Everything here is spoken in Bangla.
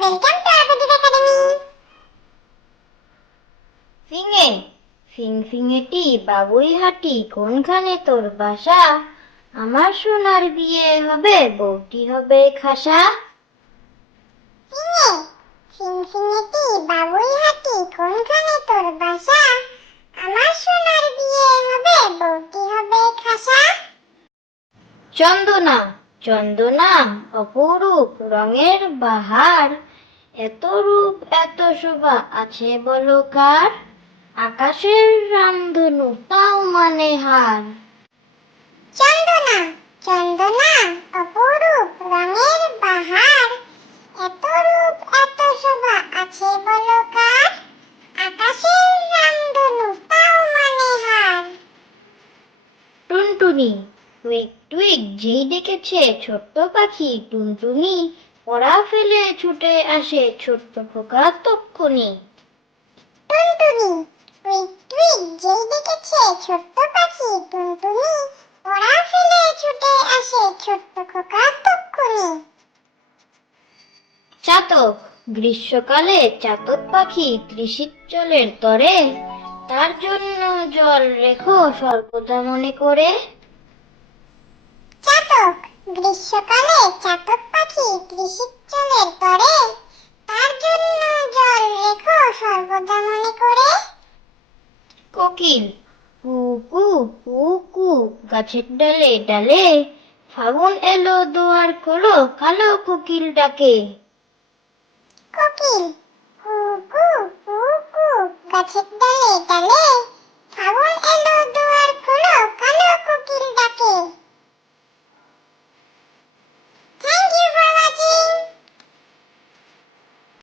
Welcome to Abedul Academy. ফিঙে ফিংফিঙেটি বাবুই হাঁটি কোনখানে তোর বাসা? আমার সোনার বিয়ে হবে, বউটি হবে খাসা। ফিঙে ফিংফিঙেটি বাবুই হাঁটি কোনখানে তোর বাসা? আমার সোনার বিয়ে হবে, বউটি হবে খাসা। চন্দনা চন্দনা অপরূপ রঙের বাহার, এত রূপ এত শোভা আছে বলো কার? আকাশের রামধনু তাও মানে হার। চন্দনা চন্দনা অপরূপ রঙের বাহার, এত রূপ এত শোভা আছে বলো কার? আকাশের রামধনু তাও মানে হার। টুনটুনি টুইক টুইক যেই ডেকেছে ছোট্ট পাখি টুনটুনি, পড়া ফেলে ছুটে আসে ছোট্ট খোকা তক্ষুনি। টুনটুনি টুইক টুইক যেই ডেকেছে ছোট্ট পাখি টুনটুনি, পড়া ফেলে ছুটে আসে ছোট্ট খোকা তক্ষুনি। চাতক গ্রীষ্মকালে চাতক পাখি ত্রিশিৎজলের তরে, তার জন্য জল রেখো সর্বদা মনে করে। চাতক গ্রীষ্মকালে চাতক পাখি ত্রিশিৎজলের তরে, তার জন্য জল রেখো সর্বদা মনে করে। কোকিল কু কু কু কু গাছের ডালে ডালে, ফাগুন এলো দুয়ার খোলো কালো কোকিল ডাকে। কোকিল কু কু কু কু গাছের ডালে ডালে, ফাগুন এলো দুয়ার খোলো কালো কোকিল ডাকে। Thank you for watching.